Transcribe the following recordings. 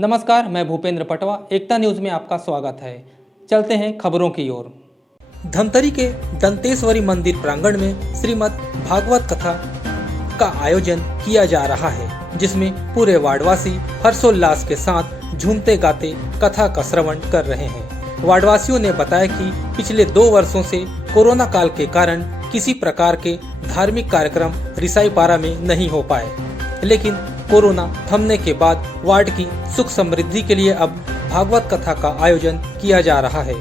नमस्कार, मैं भूपेंद्र पटवा, एकता न्यूज में आपका स्वागत है। चलते हैं खबरों की ओर। धमतरी के दंतेश्वरी मंदिर प्रांगण में श्रीमद् भागवत कथा का आयोजन किया जा रहा है, जिसमें पूरे वार्डवासी हर्षोल्लास के साथ झूमते गाते कथा का श्रवण कर रहे हैं। वार्डवासियों ने बताया कि पिछले 2 वर्षों से कोरोना काल के कारण किसी प्रकार के धार्मिक कार्यक्रम रिसाईपारा में नहीं हो पाए, लेकिन कोरोना थमने के बाद वार्ड की सुख समृद्धि के लिए अब भागवत कथा का आयोजन किया जा रहा है।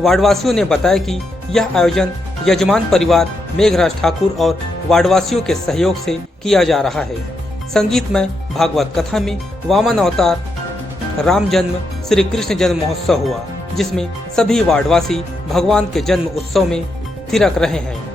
वार्डवासियों ने बताया कि यह आयोजन यजमान परिवार मेघराज ठाकुर और वार्डवासियों के सहयोग से किया जा रहा है। संगीतमय भागवत कथा में वामन अवतार राम जन्म श्री कृष्ण जन्म महोत्सव हुआ, जिसमें सभी वार्डवासी भगवान के जन्म उत्सव में थिरक रहे हैं।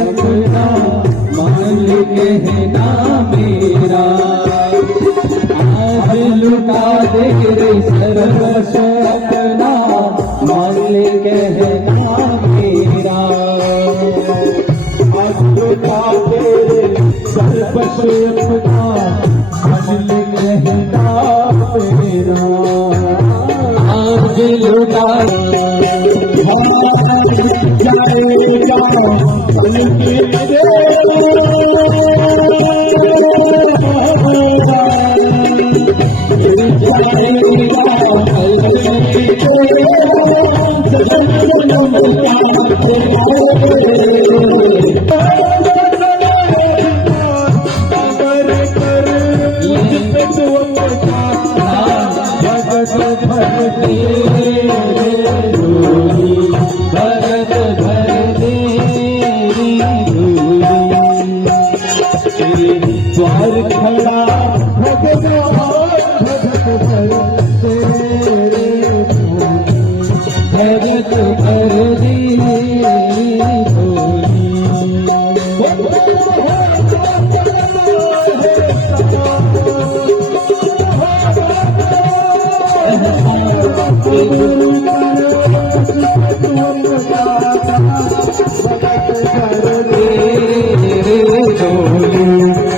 अपना मालिक है ना मेरा, आज लुटा दे रे सर्वस्व अपना मालिक है ना मेरा, आज लुटा दे रे सर्वस्व अपना मालिक है ना मेरा, आज लुटा द्वार खड़ा भगत भर दे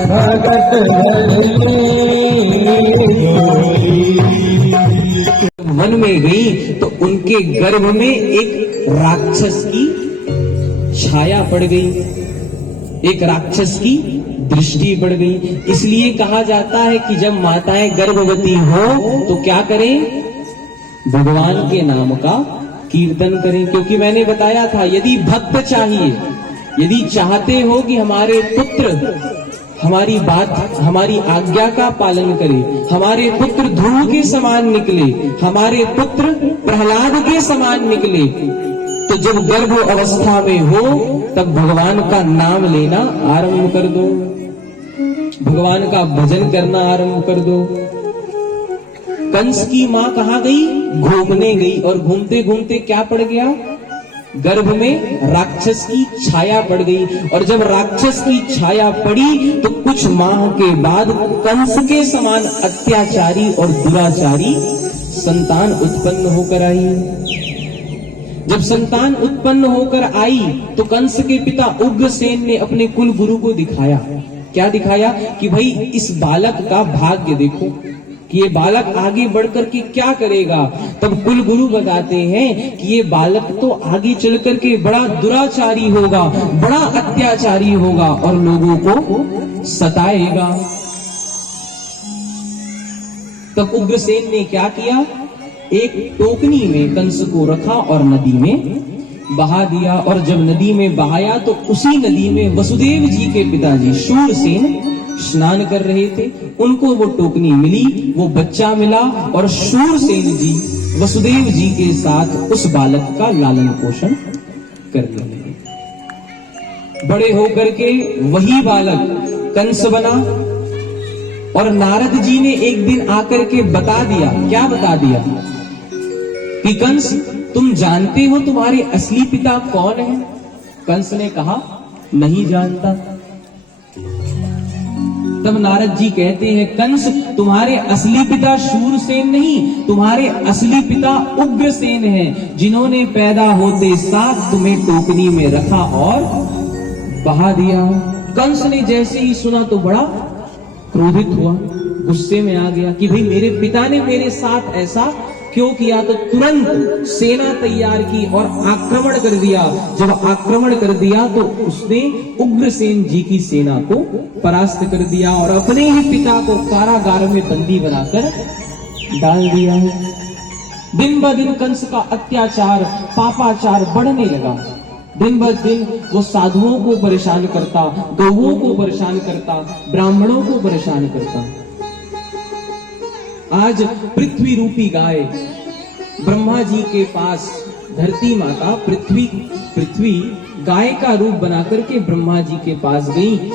भगत वन में गई तो उनके गर्भ में एक राक्षस की छाया पड़ गई, एक राक्षस की दृष्टि पड़ गई। इसलिए कहा जाता है कि जब माताएं गर्भवती हो तो क्या करें, भगवान के नाम का कीर्तन करें। क्योंकि मैंने बताया था, यदि भक्त चाहिए, यदि चाहते हो कि हमारे पुत्र हमारी बात, हमारी आज्ञा का पालन करे, हमारे पुत्र ध्रुव के समान निकले, हमारे पुत्र प्रहलाद के समान निकले, तो जब गर्भ अवस्था में हो तब भगवान का नाम लेना आरंभ कर दो, भगवान का भजन करना आरंभ कर दो। कंस की मां कहां गई, घूमने गई, और घूमते घूमते क्या पड़ गया, गर्भ में राक्षस की छाया पड़ गई। और जब राक्षस की छाया पड़ी तो कुछ माह के बाद कंस के समान अत्याचारी और दुराचारी संतान उत्पन्न होकर आई। जब संतान उत्पन्न होकर आई तो कंस के पिता उग्रसेन ने अपने कुल गुरु को दिखाया। क्या दिखाया कि भाई इस बालक का भाग्य देखो कि ये बालक आगे बढ़कर के क्या करेगा। तब कुल गुरु बताते हैं कि ये बालक तो आगे चल करके बड़ा दुराचारी होगा, बड़ा अत्याचारी होगा और लोगों को सताएगा। तब उग्रसेन ने क्या किया, एक टोकनी में कंस को रखा और नदी में बहा दिया। और जब नदी में बहाया तो उसी नदी में वसुदेव जी के पिताजी शूरसेन स्नान कर रहे थे। उनको वो टोकनी मिली, वो बच्चा मिला और शूरसेन जी वसुदेव जी के साथ उस बालक का लालन पोषण करने लगे। बड़े होकर के वही बालक कंस बना। और नारद जी ने एक दिन आकर के बता दिया, क्या बता दिया कि कंस तुम जानते हो तुम्हारे असली पिता कौन है। कंस ने कहा नहीं जानता। तब नारद जी कहते हैं, कंस तुम्हारे असली पिता शूरसेन नहीं, तुम्हारे असली पिता उग्रसेन हैं, जिन्होंने पैदा होते साथ तुम्हें टोकनी में रखा और बहा दिया। कंस ने जैसे ही सुना तो बड़ा क्रोधित हुआ, गुस्से में आ गया कि भाई मेरे पिता ने मेरे साथ ऐसा क्यों किया। तो तुरंत सेना तैयार की और आक्रमण कर दिया। जब आक्रमण कर दिया तो उसने उग्रसेन जी की सेना को परास्त कर दिया और अपने ही पिता को कारागार में बंदी बनाकर डाल दिया। दिन ब दिन कंस का अत्याचार, पापाचार बढ़ने लगा। दिन ब दिन वो साधुओं को परेशान करता, गौओं को परेशान करता, ब्राह्मणों को परेशान करता। आज पृथ्वी रूपी गाय ब्रह्मा जी के पास, धरती माता पृथ्वी गाय का रूप बनाकर के ब्रह्मा जी के पास गई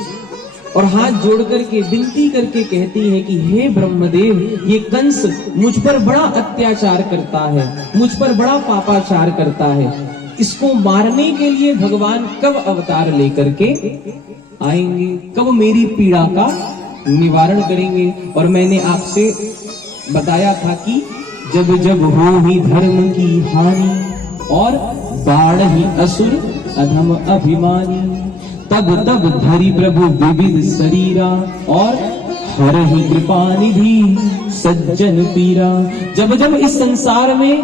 और हाथ जोड़ करके विनती करके कहती है कि हे ब्रह्मदेव, ये कंस मुझ पर बड़ा अत्याचार करता है, मुझ पर बड़ा पापाचार करता है। इसको मारने के लिए भगवान कब अवतार लेकर के आएंगे, कब मेरी पीड़ा का निवारण करेंगे। और मैंने आपसे बताया था कि जब जब हो ही धर्म की हानि और बाढ़ ही असुर अधम अभिमानी, तब तब धरि प्रभु विविध शरीरा और हर ही कृपा निधि सज्जन पीरा। जब जब इस संसार में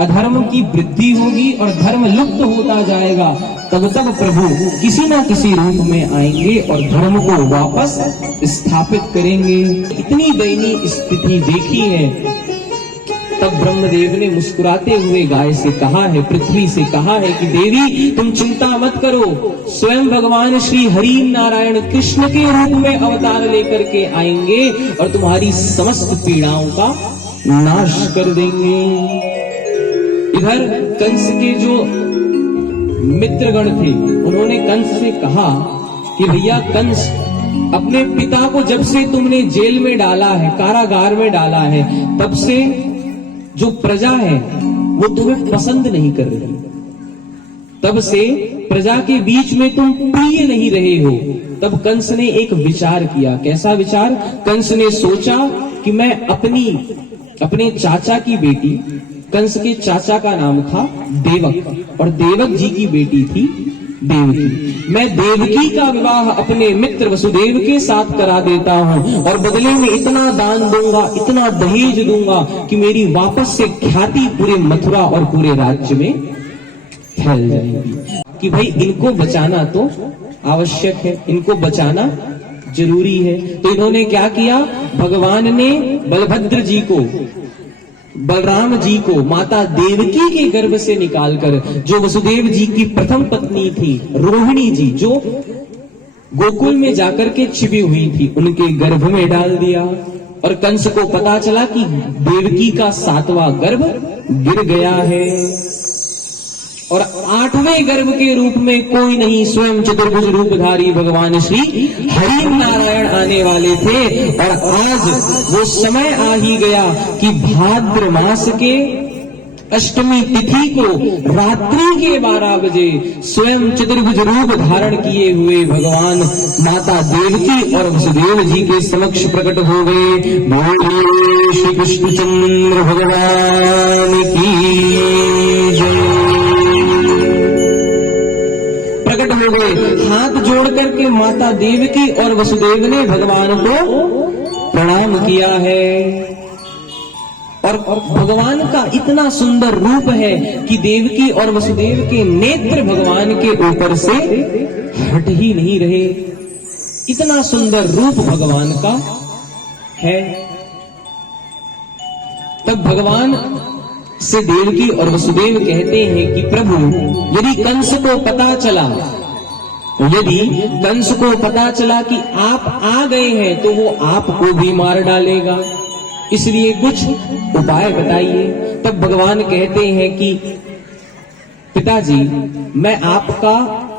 अधर्म की वृद्धि होगी और धर्म लुप्त होता जाएगा, तब तब प्रभु किसी ना किसी रूप में आएंगे और धर्म को वापस स्थापित करेंगे। इतनी दयनीय स्थिति देखी है। तब ब्रह्मदेव ने मुस्कुराते हुए गाय से कहा है, पृथ्वी से कहा है कि देवी तुम चिंता मत करो, स्वयं भगवान श्री हरि नारायण कृष्ण के रूप में अवतार लेकर के आएंगे और तुम्हारी समस्त पीड़ाओं का नाश कर देंगे। इधर कंस के जो मित्रगण थे उन्होंने कंस से कहा कि भैया कंस, अपने पिता को जब से तुमने जेल में डाला है, कारागार में डाला है, तब से जो प्रजा है वो तुम्हें पसंद नहीं कर रही, तब से प्रजा के बीच में तुम प्रिय नहीं रहे हो। तब कंस ने एक विचार किया। कैसा विचार? कंस ने सोचा कि मैं अपने चाचा की बेटी कंस के चाचा का नाम था देवक और देवक जी की बेटी थी देवकी। मैं देवकी का विवाह अपने मित्र वसुदेव के साथ करा देता हूं और बदले में इतना दान दूंगा, इतना दहेज दूंगा कि मेरी वापस से ख्याति पूरे मथुरा और पूरे राज्य में फैल जाएगी। कि भाई इनको बचाना तो आवश्यक है, इनको बचाना जरूरी है। तो इन्होंने क्या किया, भगवान ने बलभद्र जी को, बलराम जी को माता देवकी के गर्भ से निकालकर, जो वसुदेव जी की प्रथम पत्नी थी रोहिणी जी, जो गोकुल में जाकर के छिपी हुई थी, उनके गर्भ में डाल दिया। और कंस को पता चला कि देवकी का 7वां गर्भ गिर गया है और 8वें गर्भ के रूप में कोई नहीं, स्वयं चतुर्भुज रूपधारी भगवान श्री हरि नारायण आने वाले थे। और आज वो समय आ ही गया कि भाद्र मास के अष्टमी तिथि को रात्रि के 12 बजे स्वयं चतुर्भुज रूप धारण किए हुए भगवान माता देवकी और वसुदेव जी के समक्ष प्रकट हो गए। बोलिए श्री कृष्णचंद्र भगवान की जय। प्रकट हो गए, हाथ जोड़ करके माता देवकी और वसुदेव ने भगवान को प्रणाम किया है। और भगवान का इतना सुंदर रूप है कि देवकी और वसुदेव के नेत्र भगवान के ऊपर से हट ही नहीं रहे। इतना सुंदर रूप भगवान का है। तब भगवान से देवकी और वसुदेव कहते हैं कि प्रभु, यदि कंस को पता चला कि आप आ गए हैं तो वो आपको भी मार डालेगा, इसलिए कुछ उपाय बताइए। तब भगवान कहते हैं कि पिताजी, मैं आपका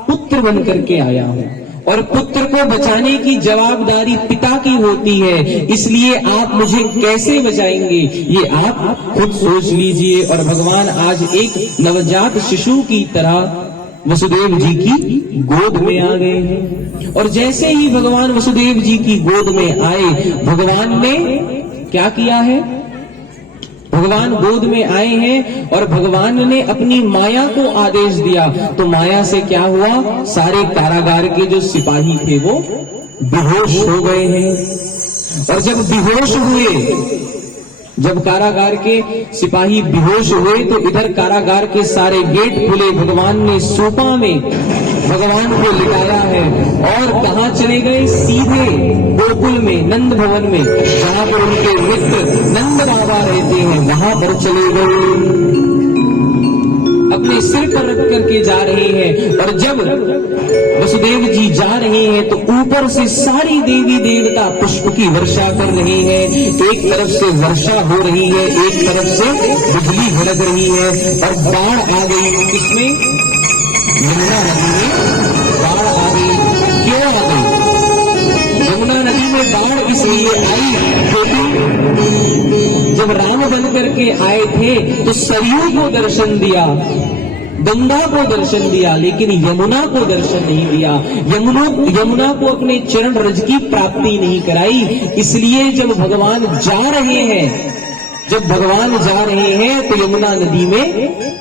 पुत्र बन करके आया हूं और पुत्र को बचाने की जवाबदारी पिता की होती है, इसलिए आप मुझे कैसे बचाएंगे ये आप खुद सोच लीजिए। और भगवान आज एक नवजात शिशु की तरह वसुदेव जी की गोद में आ गए हैं। और जैसे ही भगवान वसुदेव जी की गोद में आए, भगवान ने क्या किया है, भगवान गोद में आए हैं और भगवान ने अपनी माया को आदेश दिया। तो माया से क्या हुआ, सारे कारागार के जो सिपाही थे वो बेहोश हो गए हैं। और जब बेहोश हुए, जब कारागार के सिपाही बेहोश हुए तो इधर कारागार के सारे गेट खुले। भगवान ने सोपा में भगवान को लिटाया है और कहां चले गए, सीधे गोकुल में, नंद भवन में, जहां पर उनके मित्र नंद बाबा रहते हैं, वहां पर चले गए। अपने सिर पर रख करके जा रहे हैं। और जब वसुदेव जी जा रहे हैं तो ऊपर से सारी देवी देवता पुष्प की वर्षा कर रहे हैं। एक तरफ से वर्षा हो रही है, एक तरफ से बिजली भड़क रही है। और बाढ़ आ गई, किसमें, यमुना नदी में बाढ़ आ गई। क्यों आ गई यमुना नदी में बाढ़? इसलिए आई क्योंकि जब राम बन करके आए थे तो सरयू को दर्शन दिया, गंगा को दर्शन दिया, लेकिन यमुना को दर्शन नहीं दिया। यमुना को अपने चरण रज की प्राप्ति नहीं कराई। इसलिए जब भगवान जा रहे हैं तो यमुना नदी में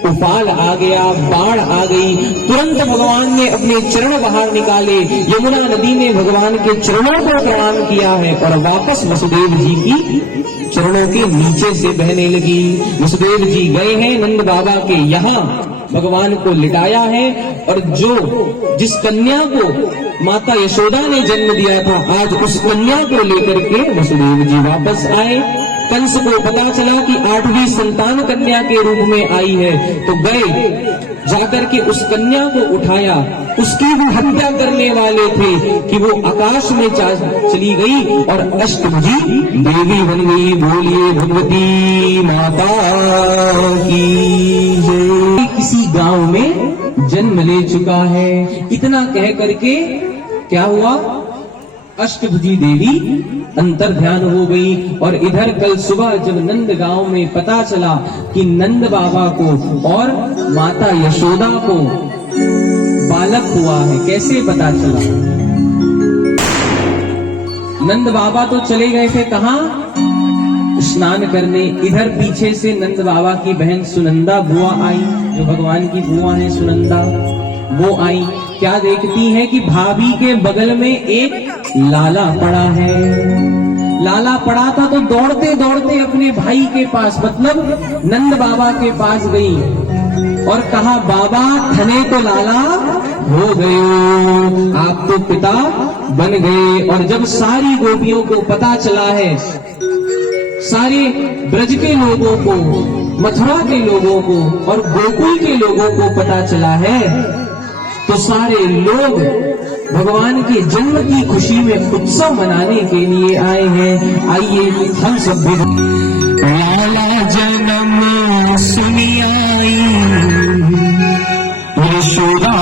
उफान आ गया, बाढ़ आ गई। तुरंत भगवान ने अपने चरण बाहर निकाले, यमुना नदी ने भगवान के चरणों को प्रणाम किया है और वापस वसुदेव जी की चरणों के नीचे से बहने लगी। वसुदेव जी गए हैं नंद बाबा के यहाँ, भगवान को लिटाया है। और जिस कन्या को माता यशोदा ने जन्म दिया था, आज उस कन्या को लेकर के वसुदेव जी वापस आए। कंस को पता चला कि 8वीं संतान कन्या के रूप में आई है, तो गए, जाकर के उस कन्या को उठाया। उसकी भी हत्या करने वाले थे कि वो आकाश में चली गई और अष्टभुजी देवी बन गई। बोलिए भगवती माता की जय। किसी गांव में जन्म ले चुका है। इतना कह करके क्या हुआ, अष्टभुजी देवी अंतर ध्यान हो गई। और इधर कल सुबह जब नंद गांव में पता चला कि नंद बाबा को और माता यशोदा को बालक हुआ है, कैसे पता चला? नंद बाबा तो चले गए थे कहां, स्नान करने। इधर पीछे से नंद बाबा की बहन सुनंदा बुआ आई, जो भगवान की बुआ है सुनंदा, वो आई। क्या देखती है कि भाभी के बगल में एक लाला पड़ा है। लाला पड़ा था तो दौड़ते दौड़ते अपने भाई के पास, मतलब नंद बाबा के पास गई और कहा, बाबा थने तो लाला हो गए, आप तो पिता बन गए। और जब सारी गोपियों को पता चला है, सारे ब्रज के लोगों को, मथुरा के लोगों को और गोकुल के लोगों को पता चला है, तो सारे लोग भगवान के जन्म की खुशी में उत्सव मनाने के लिए आए हैं। आइए हम सब भी लाला जन्म सुनी आई, यशोदा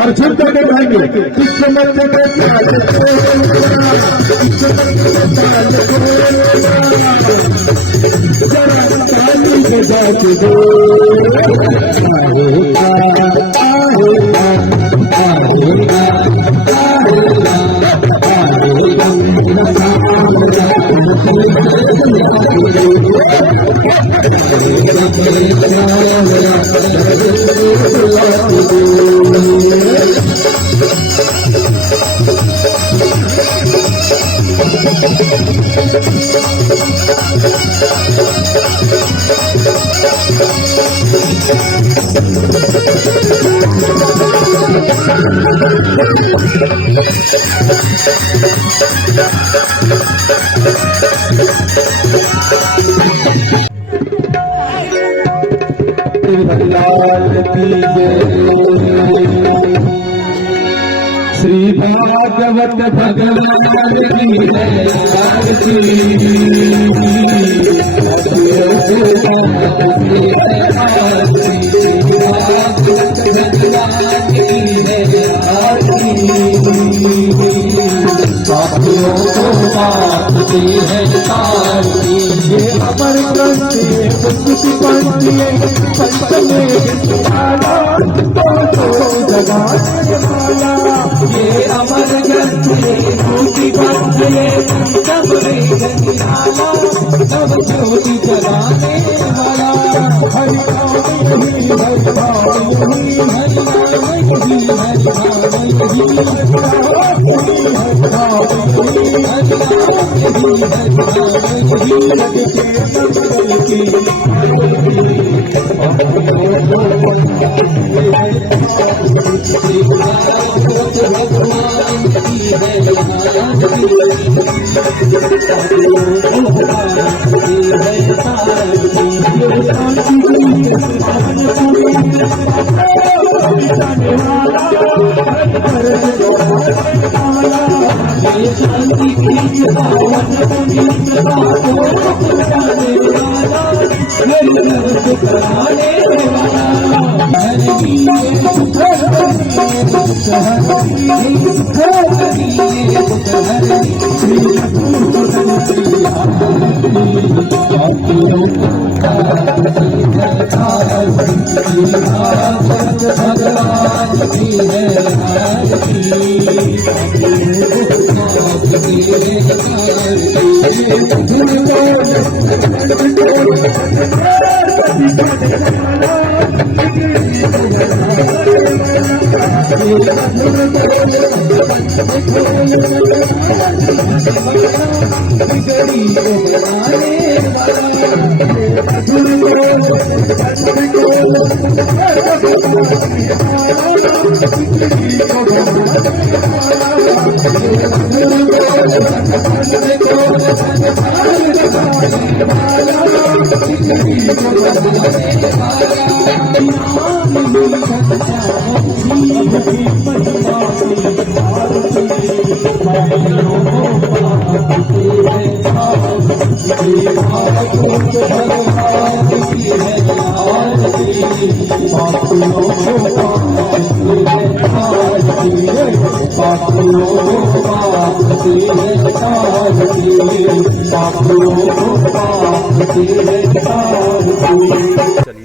और झुमका के भाएंगे किस्मत के जाके दो श्री भागवत भगवान की आरती अमर ग्रंथि स्तुति पंक्तिये पंचमे विस्तारा जगाने वाला ये अमर ग्रंथि स्तुति पंक्तिये पंचमे विस्तारा तब ज्योति जगाने वाला हरि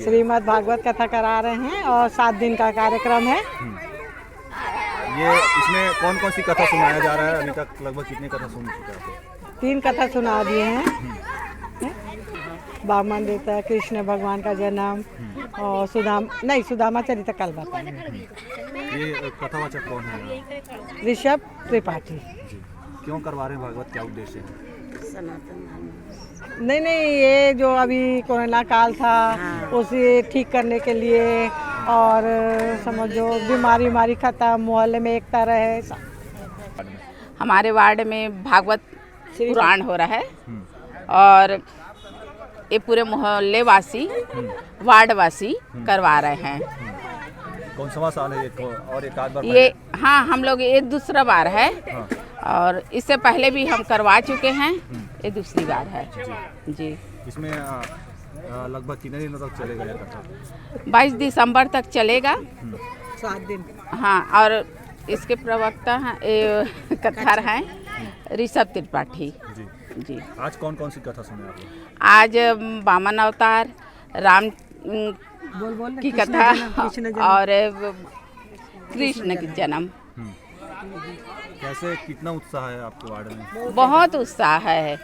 श्रीमद् भागवत कथा करा रहे हैं और 7 दिन का कार्यक्रम है। ये इसमें कौन कौन सी कथा सुनाया जा रहा है? अभी तक लगभग कितनी कथा सुन चुके हैं? 3 कथा सुना दिए हैं। बामन देवता, कृष्ण भगवान का जन्म और सुदामा चरित्र कल बताएंगे। ये कथावाचक कौन है? ऋषभ त्रिपाठी। क्यों करवा रहे हैं भागवत, क्या उद्देश्य है? नहीं, ये जो अभी कोरोना काल था उसे ठीक करने के लिए और समझो बीमारी खत्म, मोहल्ले में एकता रहे। हमारे वार्ड में भागवत पुराण हो रहा है और ये पूरे मोहल्ले वासी वार्ड वासी करवा रहे हैं। कौन सा साल है ये? और एक आध बार ये हाँ, हम लोग ये दूसरा बार है। हाँ। और इससे पहले भी हम करवा चुके हैं, ये दूसरी बार है जी। इसमें लगभग कितने दिनों तक चलेगा ये कथा? 22 दिसंबर तक चलेगा। 7 दिन। हाँ, और इसके प्रवक्ता हैं कथार हैं ऋषभ त्रिपाठी जी। जी। आज कौन कौन सी कथा सुने आपने? आज वामन अवतार, राम की कथा और कृष्ण की जन्म। कैसे, कितना उत्साह है आपके वार्ड में? बहुत उत्साह है।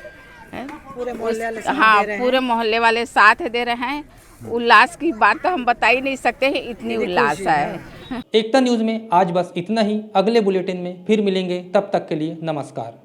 पूरे मोहल्ले वाले हाँ, पूरे मोहल्ले वाले साथ दे रहे हैं। उल्लास की बात तो हम बता ही नहीं सकते हैं, इतनी उल्लास है। एकता न्यूज़ में आज बस इतना ही। अगले बुलेटिन में फिर मिलेंगे, तब तक के लिए नमस्कार।